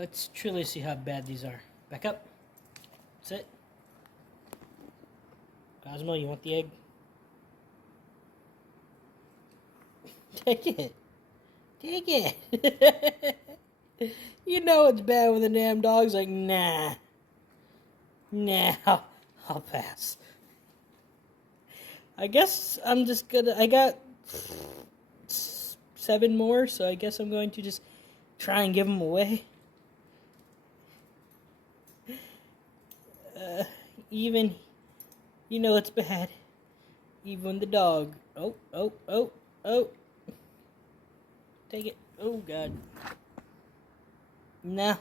Let's truly see how bad these are. Back up. Sit. Cosmo, you want the egg? Take it. Take it. You know it's bad when the damn dog's like, nah. Nah, I'll pass. I guess I'm just gonna, I got 7 more, so I guess I'm going to just try and give them away. Even, you know it's bad. Even the dog. Oh. Take it. Oh, God. Nah.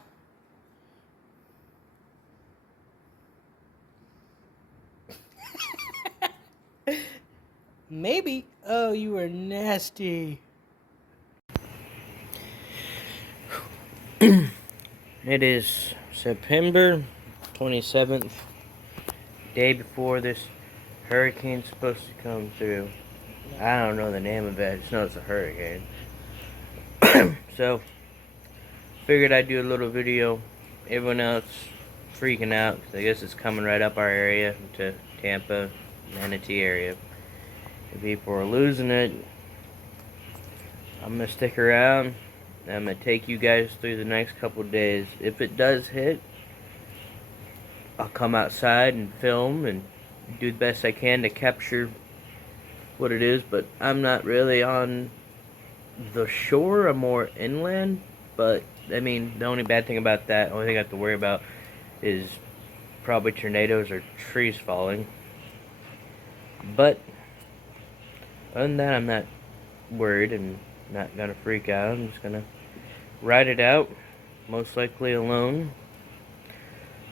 Maybe. Oh, you are nasty. It is September 27th, day before this hurricane's supposed to come through. I don't know the name of it, I just know it's a hurricane. So, figured I'd do a little video. Everyone else freaking out, 'cause I guess it's coming right up our area to Tampa, Manatee area. And people are losing it. I'm gonna stick around. I'm gonna take you guys through the next couple days. If it does hit, I'll come outside and film and do the best I can to capture what it is, but I'm not really on the shore. I'm more inland, but I mean, the only bad thing about that, only thing I have to worry about is probably tornadoes or trees falling. But other than that, I'm not worried and not gonna freak out. I'm just gonna ride it out, most likely alone.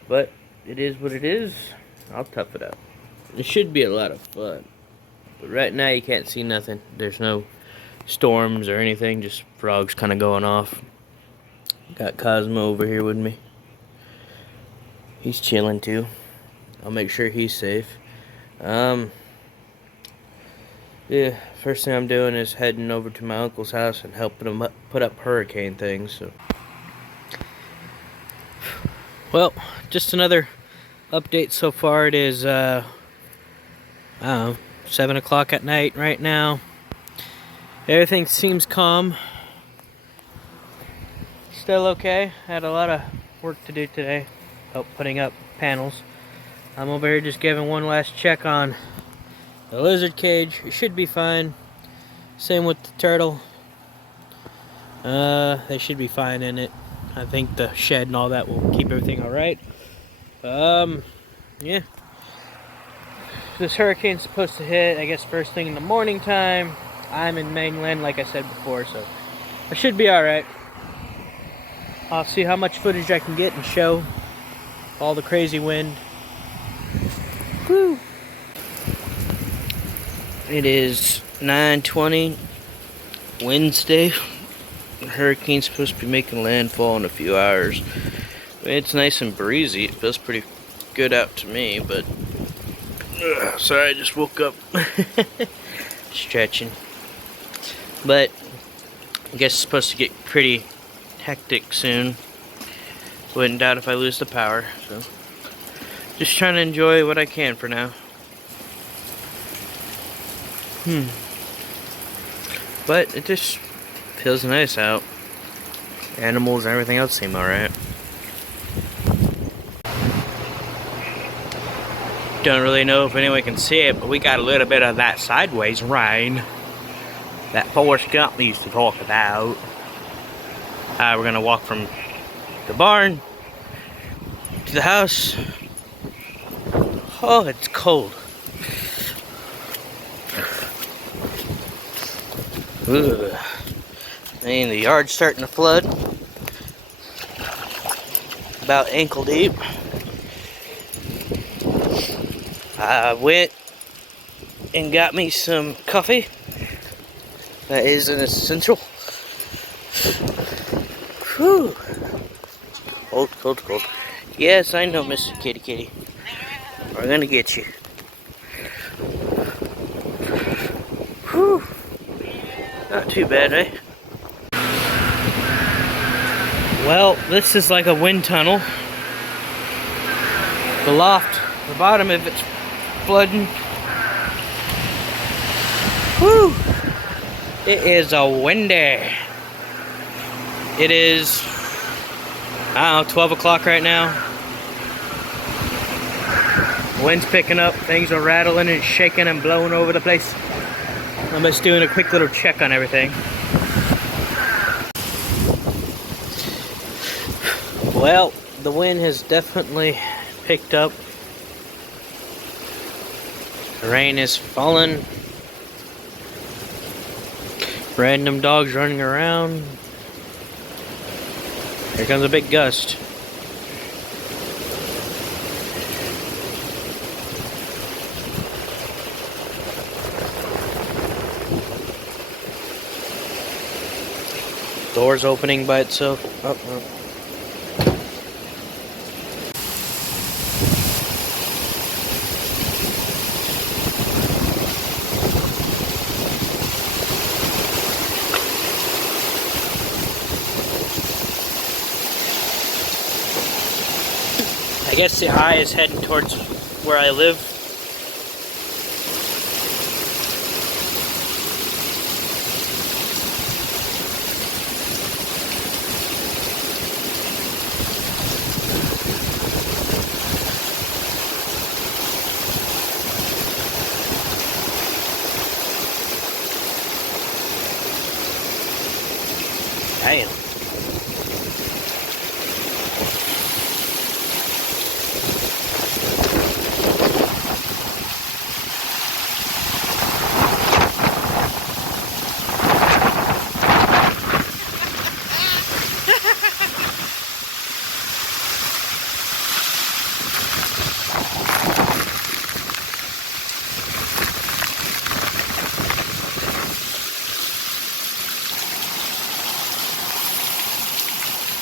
But it is what it is. I'll tough it out. It should be a lot of fun. But right now you can't see nothing. There's no storms or anything, just frogs kind of going off. Got Cosmo over here with me. He's chilling too. I'll make sure he's safe. Yeah, first thing I'm doing is heading over to my uncle's house and helping him put up hurricane things. So, well, just another update so far. It is, I don't know, 7 o'clock at night right now. Everything seems calm. Still okay. Had a lot of work to do today. Help putting up panels. I'm over here just giving one last check on the lizard cage. It should be fine. Same with the turtle. They should be fine in it. I think the shed and all that will keep everything alright. Yeah. This hurricane's supposed to hit, I guess, first thing in the morning time. I'm in mainland, like I said before, so I should be alright. I'll see how much footage I can get and show all the crazy wind. Woo! It is 9:20 Wednesday. The hurricane's supposed to be making landfall in a few hours. It's nice and breezy. It feels pretty good out to me, but sorry, I just woke up. Stretching. But I guess it's supposed to get pretty hectic soon. Wouldn't doubt if I lose the power. So just trying to enjoy what I can for now. But it just feels nice out. Animals and everything else seem alright. Don't really know if anyone can see it, but we got a little bit of that sideways rain that Forrest Gump used to talk about. We're gonna walk from the barn to the house. Oh, it's cold. Ugh. And the yard's starting to flood. About ankle deep. I went and got me some coffee. That is an essential. Whew. Cold, cold, cold. Yes, I know, Mr. Kitty Kitty. We're gonna get you. Whew. Not too bad, eh? Well, this is like a wind tunnel. The loft, the bottom of it's flooding. Woo! It is a windy. It is, I don't know, 12 o'clock right now. Wind's picking up, things are rattling and shaking and blowing over the place. I'm just doing a quick little check on everything. Well, the wind has definitely picked up. The rain is falling. Random dogs running around. Here comes a big gust. Door's opening by itself. Oh, oh. I guess the eye is heading towards where I live. Damn.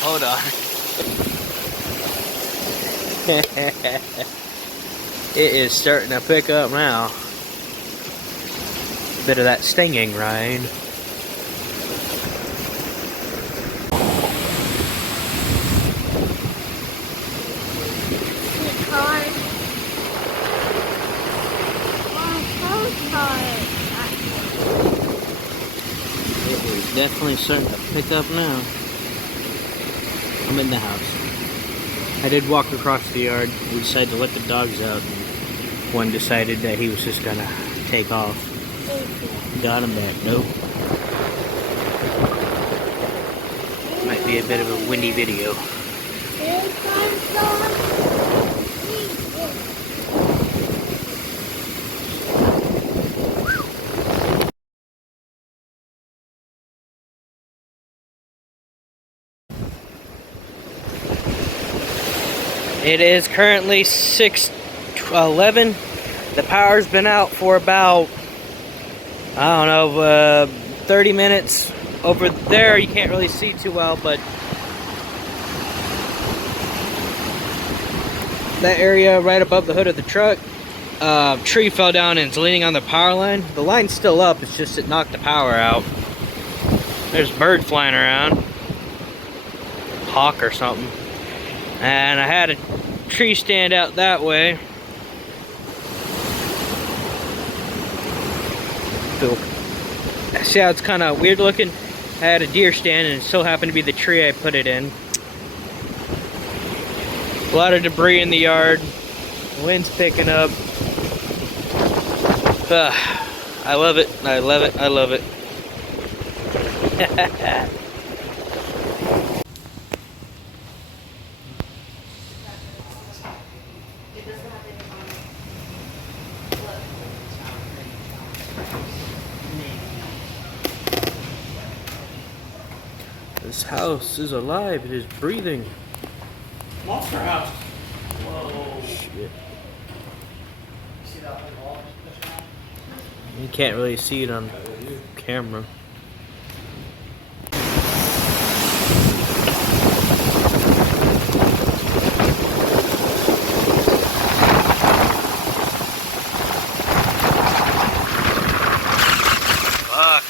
Hold on. It is starting to pick up now. Bit of that stinging rain. It is definitely starting to pick up now. I'm in the house. I did walk across the yard. We decided to let the dogs out. One decided that he was just gonna take off. Got him back. Nope. Might be a bit of a windy video. It is currently 6:11. The power's been out for about, I don't know, 30 minutes. Over there you can't really see too well, but that area right above the hood of the truck, tree fell down and it's leaning on the power line. The line's still up, it's just it knocked the power out. There's birds flying around. Hawk or something. And I had a tree stand out that way. So, see how it's kind of weird looking? I had a deer stand and it so happened to be the tree I put it in. A lot of debris in the yard. The wind's picking up. I love it. I love it. I love it. This house is alive. It is breathing. Monster house. Whoa. Shit. You can't really see it on camera. Fuck.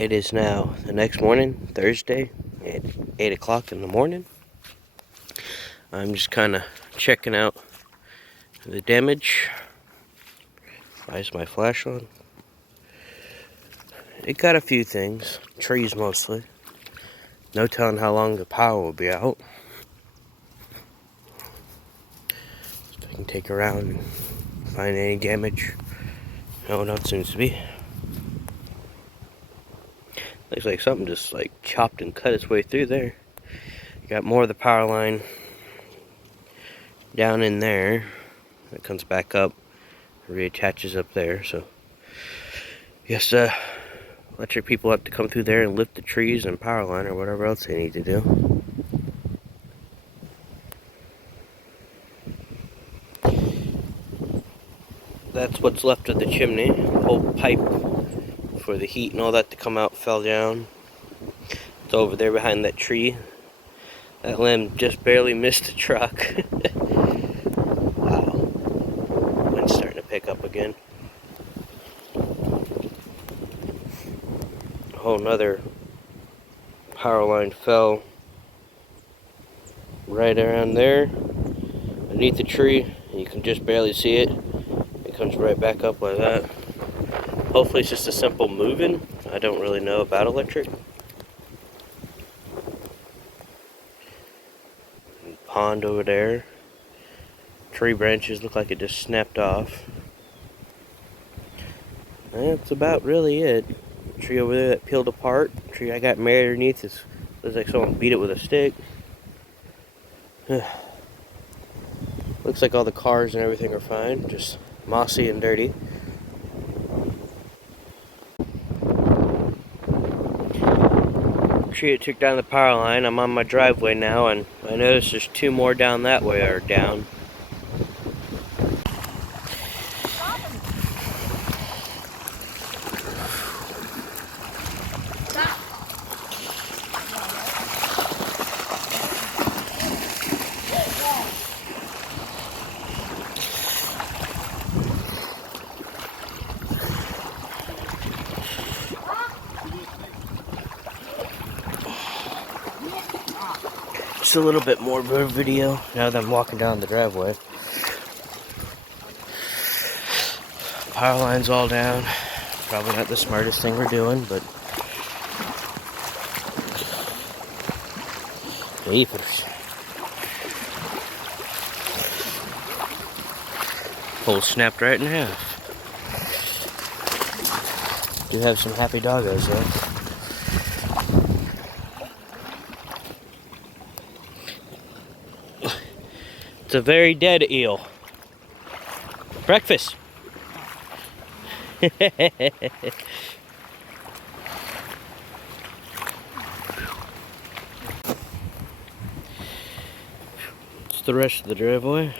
It is now the next morning, Thursday, at 8 o'clock in the morning. I'm just kind of checking out the damage. Why is my flash on? It got a few things, trees mostly. No telling how long the power will be out. So I can take around and find any damage. No, not seems to be. Looks like something just like chopped and cut its way through there. Got more of the power line down in there. It comes back up, reattaches up there. So, yes, electric people have to come through there and lift the trees and power line or whatever else they need to do. That's what's left of the chimney. The whole pipe for the heat and all that to come out fell down. It's over there behind that tree. That limb just barely missed the truck. Wow. Wind's starting to pick up again. A whole nother power line fell right around there, underneath the tree, and you can just barely see it. It comes right back up like that. Hopefully it's just a simple moving. I don't really know about electric. And pond over there. Tree branches look like it just snapped off. That's about really it. Tree over there that peeled apart. Tree I got married underneath. It looks like someone beat it with a stick. Looks like all the cars and everything are fine. Just mossy and dirty. Tree that took down the power line. I'm on my driveway now, and I noticed there's two more down that way are down. Just a little bit more video now that I'm walking down the driveway. Power line's all down. Probably not the smartest thing we're doing, but jeepers. Pole snapped right in half. Do have some happy doggos though. It's a very dead eel. Breakfast. It's the rest of the driveway.